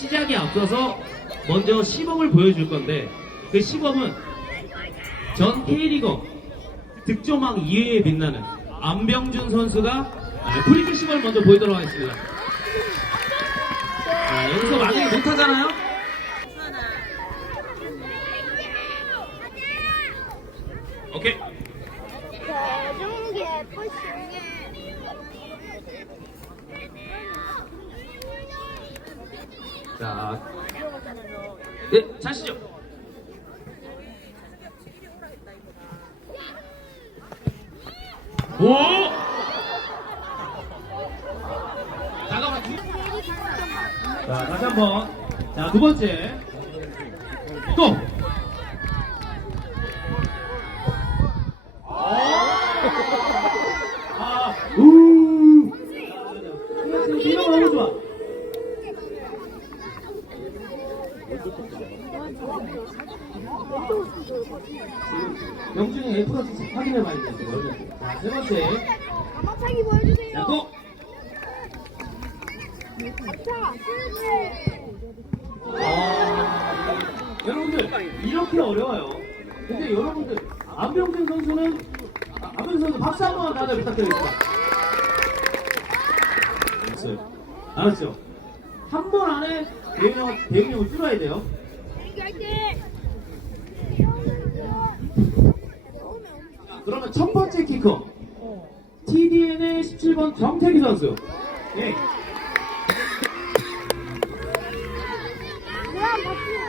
시작에 앞서서 먼저 시범을 보여줄 건데 그 시범은 전 K리거 득점왕 2회에 빛나는 안병준 선수가 아, 프리킥 시범을 먼저 보이도록 하겠습니다. 자, 여기서 만약에 못하잖아요? 오케이. 대중계 포싱 자, 네, 자시죠. 오! 잠깐만. 자, 다시 한 번. 자, 두 번째. 또! 아, 우! 이거 너무 좋아. 영준이 F가 확인해봐야 돼. 지금. 자, 세 번째. 가마차기 보여주세요. 자, 또! 자, 아, 여러분들 이렇게 어려워요. 근데 여러분들 안병준 선수는 아, 안병준 선수 박수 한번 다들 부탁드리겠습니다. 알았죠? 한 번 안에 대명 대명을 뚫어야 돼요. 자, 그러면 첫 번째 키커 TDN의 17번 정태기 선수. 예.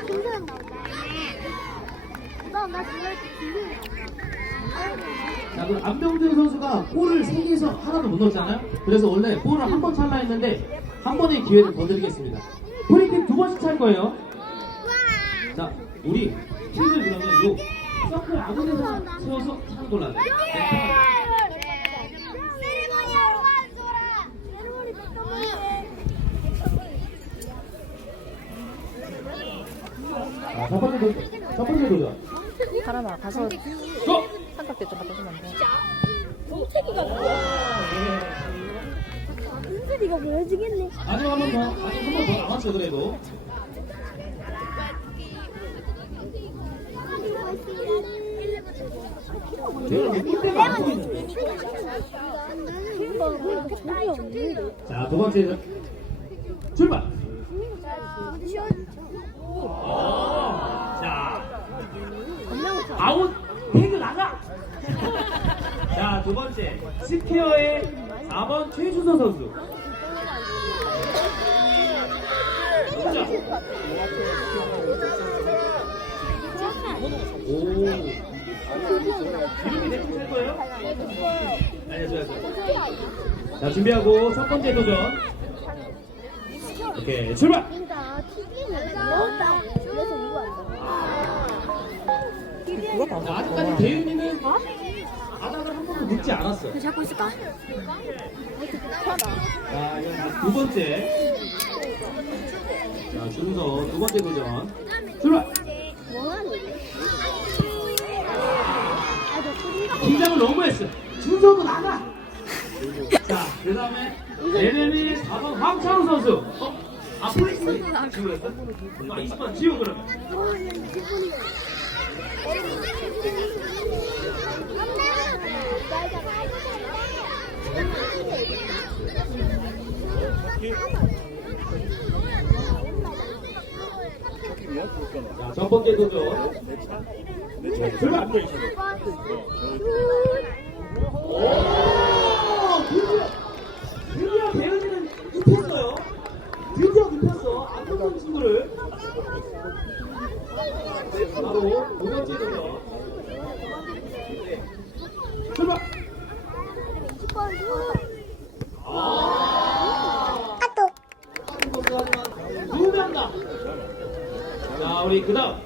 김도현 나온다. 나나 그걸 김도현 나온다. 자, 그럼 안병준 선수가 볼을 3개에서 하나도 못 넣었잖아요? 그래서 원래 볼을 한 번 찰라 했는데 한 번의 기회를 더 드리겠습니다. 프리킥 두 번씩 찰 거예요. 자, 우리 팀들 그러면 요 서클 아군에서 세워서 차는 걸로 하죠. 자, 첫 번째 도전. 첫 번째 도전. 사람아 가서 고! 삼각대 좀 갖다 주면 안 돼? 은슬이가 보여주겠네. 마지막 한번 더. 아직 한 번 더 남았어, 그래도. 보이는데. 자, 두 번째 전- 출발! 자, 아웃 태그 나가! 자, 두 번째 스퀘어의 4번 최주서 선수. 자. 오. 이름이 대충 될 거예요? 아니요, 좋아요, 좋아요. 자, 준비하고 첫 번째 도전. 오케이, 출발! 그러니까 TV는 나온다. 그래서 이거 안 누가 다 자, 아직까지 대윤이는 바닥을 한 번도 눕지 않았어. 잡고 있을까? 자, 이제 두 번째. 자, 준서 두 번째 도전. 출발! 긴장을 너무 했어. 준서도 나가! 자, 그 다음에 LM의 4번 황창우 선수. 어? 아, 프리스 그랬어? 아, 20번 지우 그러면. 자, 첫 번째 도전. 오! 드디어! 드디어 대현이는 눕혔어요. 드디어 눕혔어. 안 눕은 친구를. 바로 두 번째 도전. 출발! 아! 두명 다. 자, 우리 그 다음.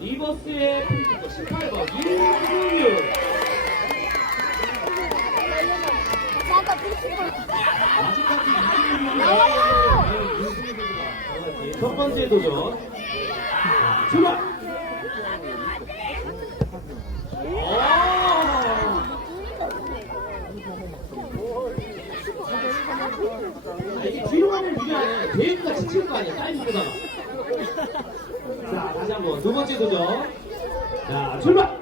리버스의 프리킥 18번 이승유. 아직까지 이승유. 첫 번째 도전. 출발! 오! 아, 이게 뒤로 가면 유리하네. 대인가 지칠 거 아니야 자 다시 한번 두 번째 도전 자 출발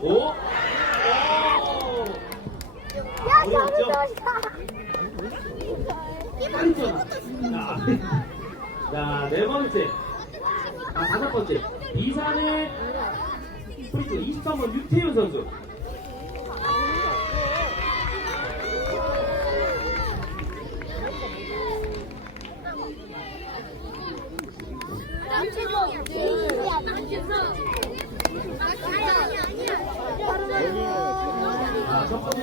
오! 오! 야, 어렵죠? 잘했어. 빨리 뛰어나 자, 자, 네 번째 아 다섯 번째 이산의 프리트 23번 유태윤 선수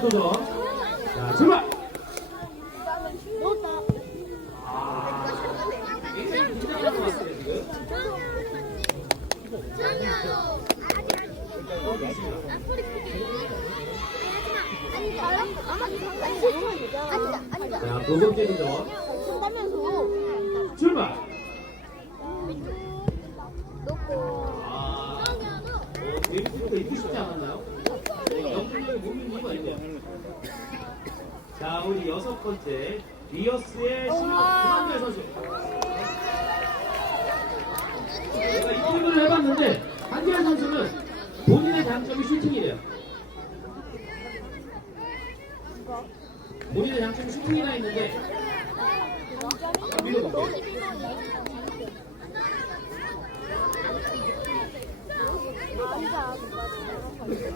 도전. 자, 출발! 자, 도전. 출발! 아, 어, 데이트가 있기 쉽지 않았나요? 영준이 몸이 이유가 있네요. 자, 우리 여섯 번째. 리어스의 신호 김한별 선수. 제가 인터뷰를 해봤는데, 한별 선수는 본인의 장점이 슈팅이래요. 본인의 장점이 슈팅이라 했는데, 위로 볼게요.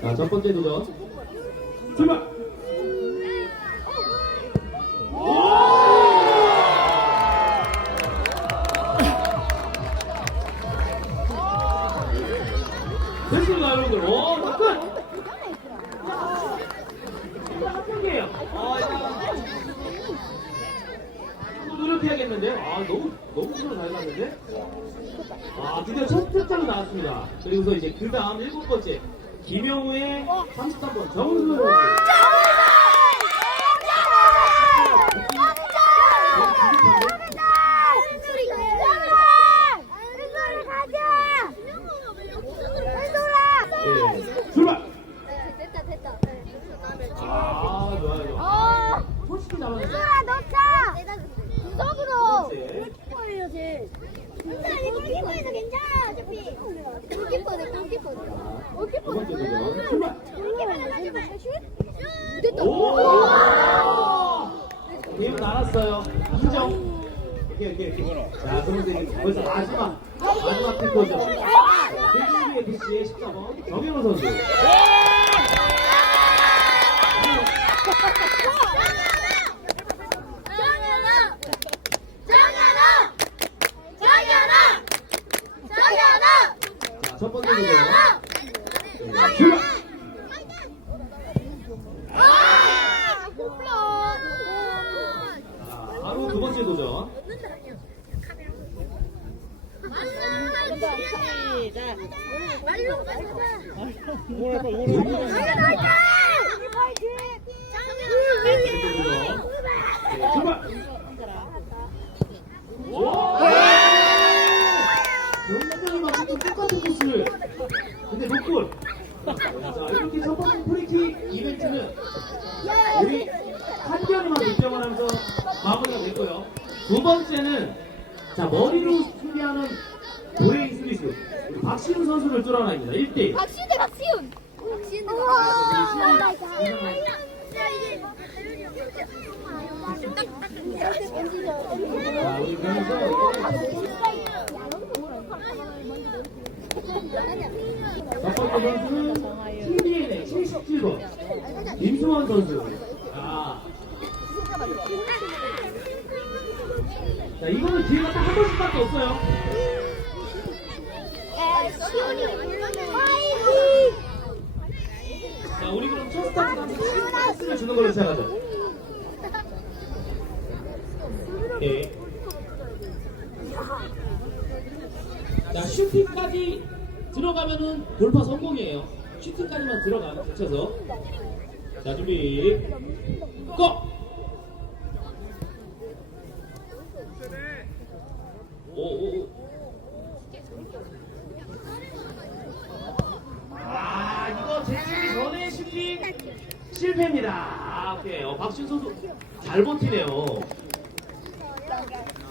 자, 첫 번째 도전. 출발! 됐습니다, 여러분들. 오, 자, 끝! 이거 합격이에요. 아, 이거 노력해야겠는데요? 아, 너무, 너무 서로 잘 맞는데? 아, 드디어 첫 득점이 나왔습니다. 그리고서 이제 그 다음 일곱 번째. 김영우의 33번 정수. 예. 출발! 아, 좋아요. 좋아요. 어, 솔직히 잡아냈어요. Yeah. 박시대 박시훈. 그래서 첫 번째 선수는 TVN의 77번 김수원 선수. 자, 자 이거는 기회가 딱 한 번씩밖에 없어요. 자, 우리 그럼 첫 스타트는 찬스를 주는 걸로 시작하죠. 네. 자, 슈팅까지 들어가면은 돌파 성공이에요. 슈팅까지만 들어가면 붙여서. 자, 준비. 고! 오, 오, 오. 아, 이거 제치기 전에 슈팅 실패입니다. 아, 오케이. 어, 박준 선수 잘 버티네요.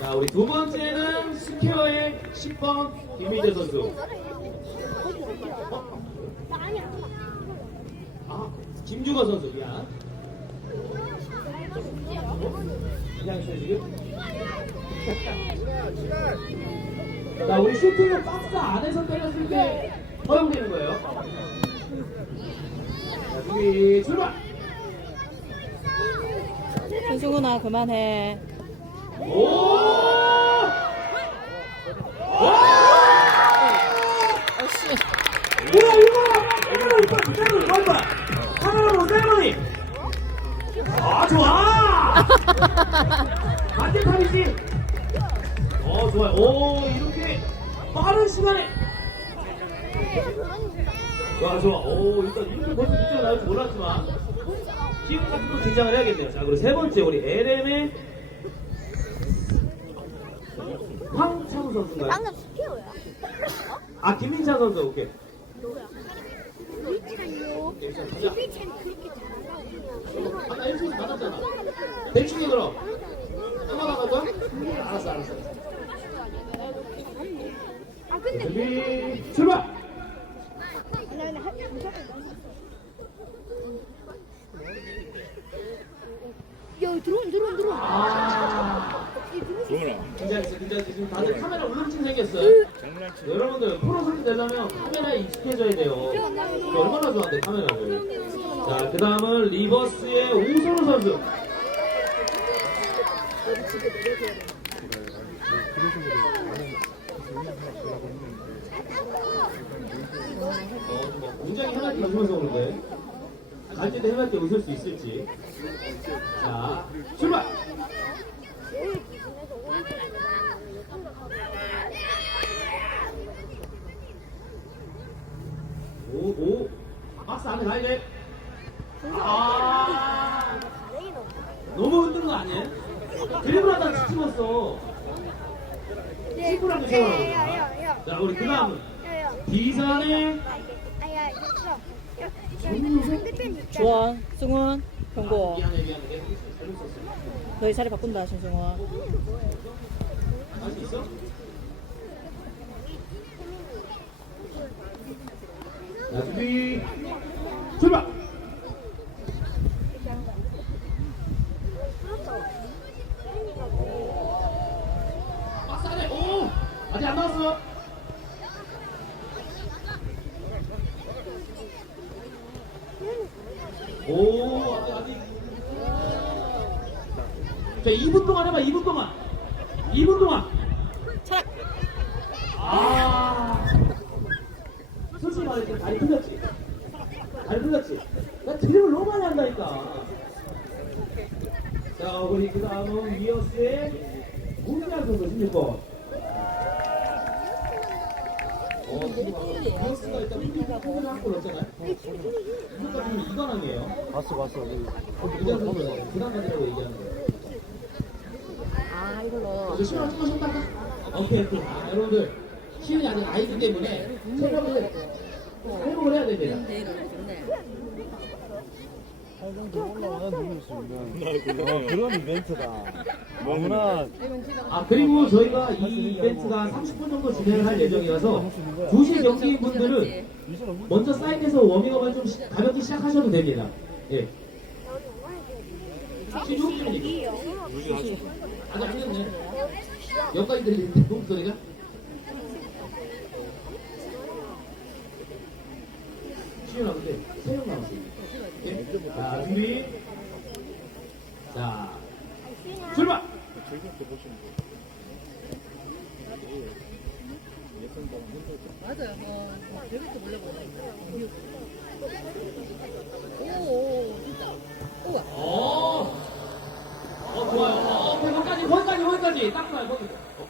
자, 우리 두 번째는 스퀘어의 10번 김희재 선수. 나 아니야. 아, 김준호 선수, 미안. 그냥 지금? 자, 우리 슈팅을 박스 안에서 때렸을 때 허용되는 거예요. 자, 준비, 출발! 신승훈아 그만해. 뭐야, 이거! 카메라 오빠, 세레머니, 오빠! 카메라로 세레머니! 아, 좋아! 반대 탈이지? 어, 좋아요. 오, 이렇게 빠른 시간에. 좋아, 좋아. 오, 일단 이렇게 벌써 문제가 나올 줄 몰랐지만. 기분 같은 거 긴장을 해야겠네요. 자, 그리고 세 번째, 우리 LM의 황창우 선수인가요? 방금 스피어야. 아, 김민찬 선수, 오케이. 위치가요. 오케이, 자, 가자. 위치는 그렇게 잘하고. 아까 1초 맞았잖아. 대충해, 그럼. 한번 나갈 거야? 알았어, 알았어. 아 근데 준비, 출발! 야 드론 드론 드론. 아. 이 드론. 긴장했어, 긴장했어. 지금 다들 카메라 울렁증 생겼어요. 여러분들, 프로 선수 되려면 카메라에 익숙해져야 돼요. 이게 얼마나 좋아한대, 카메라를. 자, 그 다음은 리버스의 오소로 선수. 어, 뭐 해맑게 웃으면서 오는데. 갈 때도 해맑게 웃을 수 있을지. 자, 출발! 오, 오. 박스 안에 가야 돼. 아. 너무 흔드는 거 아니에요? 드리블 하다가 지치겠어. 친구랑도 세워라. 야야야야. 자, 우리 그 다음은 야야. 비산의. 주원, 승훈, 경고. 너희 자리 바꾼다 신승훈. 자, 준비. 출발! 박스 안에, 오! 아직 안 나왔어. 오, 아직, 아직. 자, 2분 동안 해봐, 2분 동안. 2분 동안. 차락. 아. 솔직히 말해, 다리 풀렸지? 다리 풀렸지? 나 드립을 너무 많이 한다니까. 자, 우리 그 다음은 위어스의 문미안 선수 16번. 어, 지금 아까 위어스가 일단 홈을 한골 넣었잖아요. 봤어 봤어. 아 쉬었다가 오케이 오케이 아, 여러분들 시간이 아직 아이기 때문에 회복을 해야 됩니다 올라가는 누구 있습니다 어, 그런 이벤트다 너무나. 아 그리고 저희가 이 이벤트가 30분 정도 진행을 할 예정이라서 2시 경기인 분들은 먼저 사인해서 워밍업을 좀 시- 가볍게 시작하셔도 됩니다. 예. 시중이니까 아직 안 됐네 여기까지 들리는데 목소리가? 시윤아 근데 세명 남았어요. 예? 자 준비. 자 출발 맞아요. 어, 별것도 몰래 보네. 오, 진짜. 우와. 어, 어 좋아요. 어, 거기까지, 거기까지, 거기까지. 딱 좋아요, 거기. 어.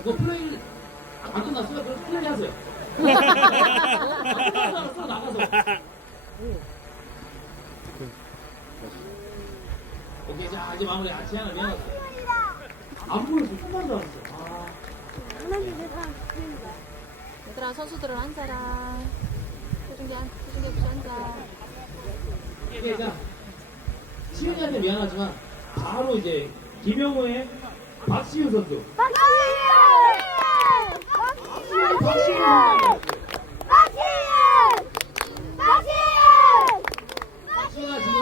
이거 플레이 안 끝났어요? 그럼 플레이 하세요. 아, 나가서. 오케 이, 이제 마무리. 아, 지향을 미안하다. 안 보여서 끝난 줄 알았어. 아, 얘들아 선수들은 앉아라. 표준기 안, 표준기 없이 앉아. 자, 시윤이한테 미안하지만, 바로 이제, 김영호의 박시우 선수. 박시윤! 박시우 박시윤! 선수. 박시윤! 박시윤! 박시우가 지금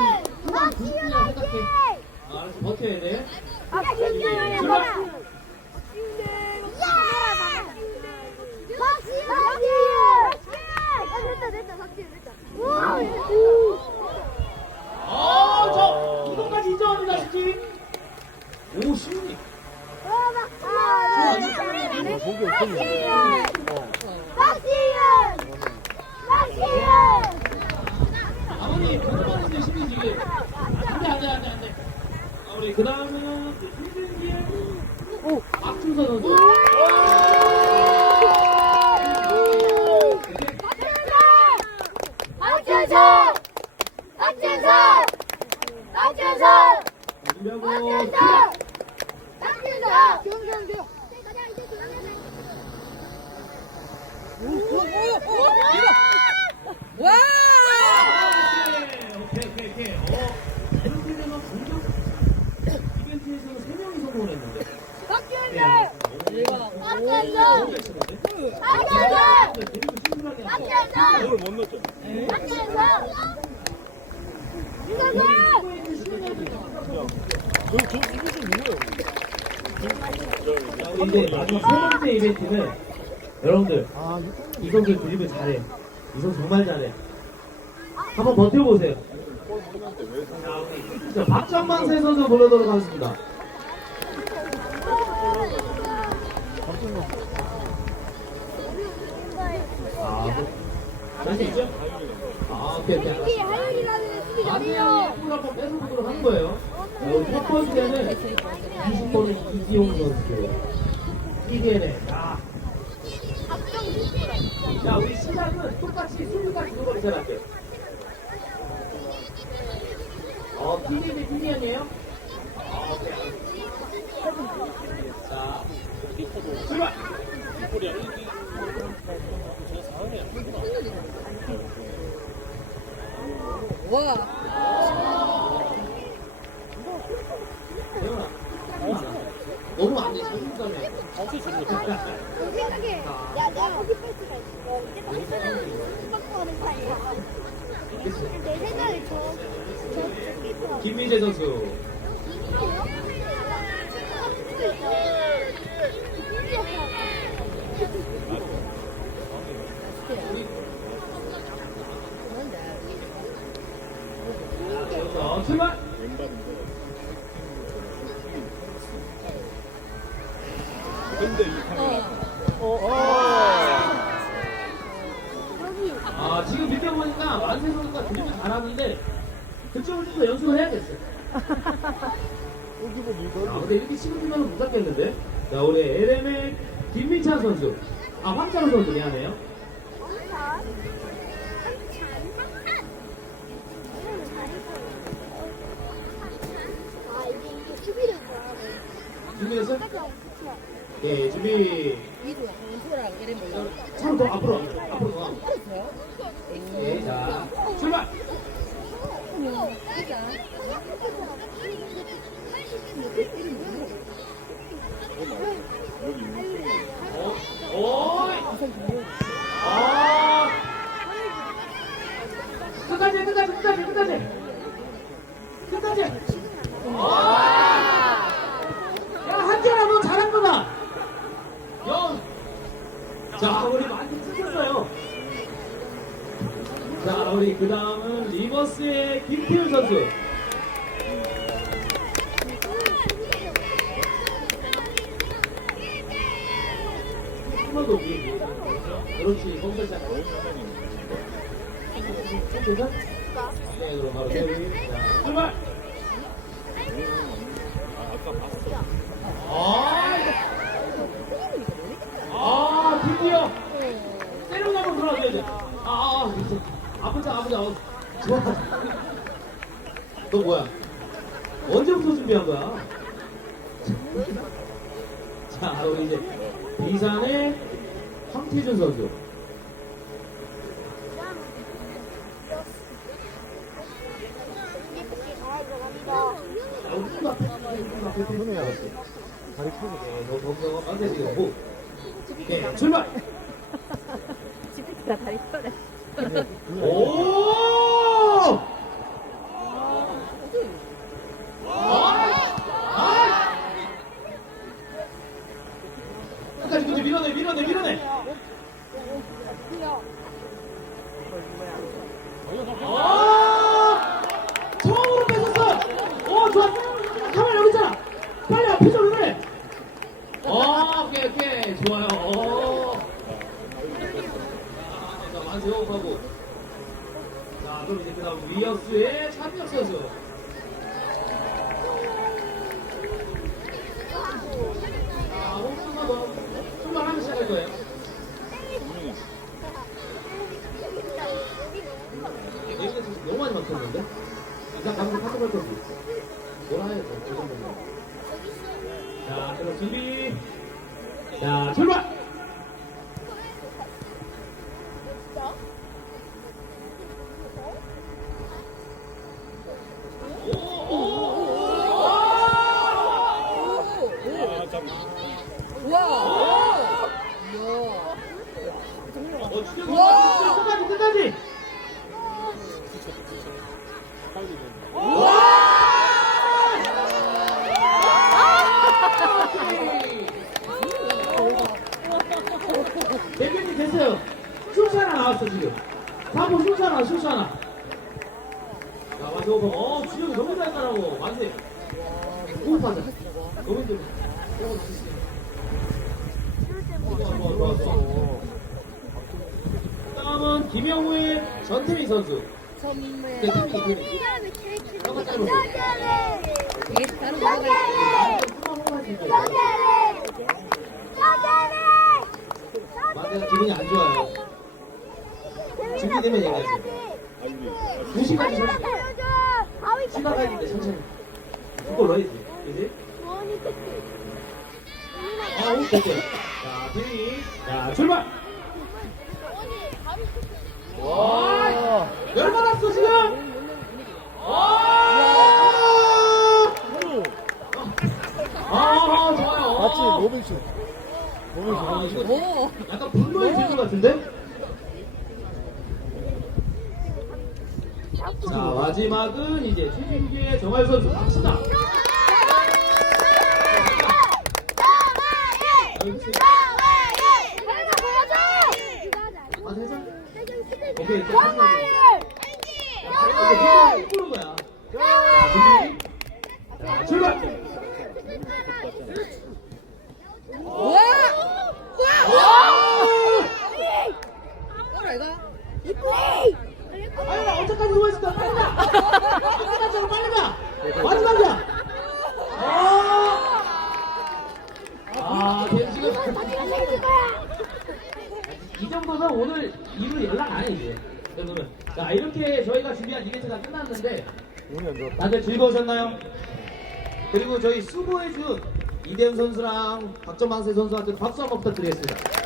후반 90분이라 생각해. 아, 알았어, 버텨야 돼. 아, 저, 이거까지 인정합니다, 솔직히. 오! 박시윤! 박시윤! 아버님, 그거는 심리지. 안 돼, 안 돼, 안 돼, 안 돼. 아, 우리, 그. 오, 박준서 선수. 박준선! 준비하고, 박준선! 박준선! 경선돼요. 오케이, 오케이, 오케이. 어, 이렇게 되면 공격 이벤트에서는 3명이 성공을 했는데. 네? 박준선! 데뷔도 친근하게 하고. 박준선! 오늘 못 넣었죠? 우리 이제 마지막 세 번째 이벤트는 여러분들 아, 이 선수 드리블 잘해. 이 선수 정말 잘해. 한번 버텨보세요. 자, 우리 자, 박정만세 선수 불러도록 하겠습니다. 있죠? 아, 오케이, 오케이. 알았어. 하율이라는 수비 잘해요. 골 한번 뺏어보도록 하는 거예요. 자, 우리 첫 번째는 20번의 이지용 선수. 이게네. 자, 자, 우리 시작은 똑같이 수비까지 들어가기 잘할게요. 어, PD는 PD이에요? 아, 오케이. 자, 출발! 대현아, 너무. 내 생각에. 내 생각에 끼고 김민재 선수. 자, 출발! 어, 어. 아, 지금 비켜보니까 만세 선수가 드리블 잘하는데 그쪽을 좀 더 연습을 해야겠어요. 여기 뭐 아, 이거. 근데 이렇게 치고주면 못 잡겠는데? 자, 우리 LM의 김민찬 선수. 아, 황찬호 선수 미안해요. 아 이제 이제 수비를 잘하네. 준비됐어? 예, 준비. 차로 더 앞으로, 앞으로 더. 예, 자, 출발! 어, 오! 아! 끝까지, 끝까지, 끝까지, 끝까지! 끝까지! 아! 야, 한재라, 너 잘한구나! 영! 자, 우리 많이 찍혔어요. 자, 우리 그 다음은 리버스의 김태훈 선수. 한번 더 위에. 그렇지, 손들 잡고. 손들 네, 그럼 바로 저기. 자, 출발! 아, 이거. 아, 드디어. 때리고 한번 들어가줘야 돼. 아, 아, 그치. 아프자, 아프자. 어, 좋아. 너 뭐야? 언제부터 준비한 거야? 자, 우리 이제 비산의 황태준 선수. 이게 그렇게 잘할 것 같다. 아, 우리 좀 앞에, 좀 앞에, 좀 앞에. 다리 펴고. 너 거기서 빵 대 지금 호. 네, 출발. 지피가 다리 펴래. 오! 대표님 됐어요. 숫자나 나왔어 지금. 바보 숫자나 숫자나. 자 완전 호흡. 어 주혁이 너무 잘 따라고 완전. 호흡하자. 너무 좋아. 다음은 김영우의 전태민 선수. 네, 태민이 태민 이. 한번 짧아. 맞아 기분이 안 좋아요. 준비되면 얘기하지. 두 시간이 설 시간 가야 돼 천천히. 이거 넣어야지. 그지? 아, 오, 됐어요. 자, 태민이. 자, 출발! 와. 열 받았어, 5분씩, 5분씩, 5분씩. 오. 약간 분노의 질문 같은데? 자, 마지막은 이제 최진규의 정할 선수 박수다. 아, 살짝? 오케이, 또 박수. 아, 아, 거야. 자, 준비. 자, 출발! 언제까지 누워있을까? 빨리 가! 언제까지 빨리 가! 마지막이야! 아! 아, 걔 지금. 이 정도면 오늘 이후 연락 안 해, 이제. 자, 이렇게 저희가 준비한 이벤트가 끝났는데. 다들 즐거우셨나요? 그리고 저희 수고해준 이대현 선수랑 박정만세 선수한테 박수 한번 부탁드리겠습니다.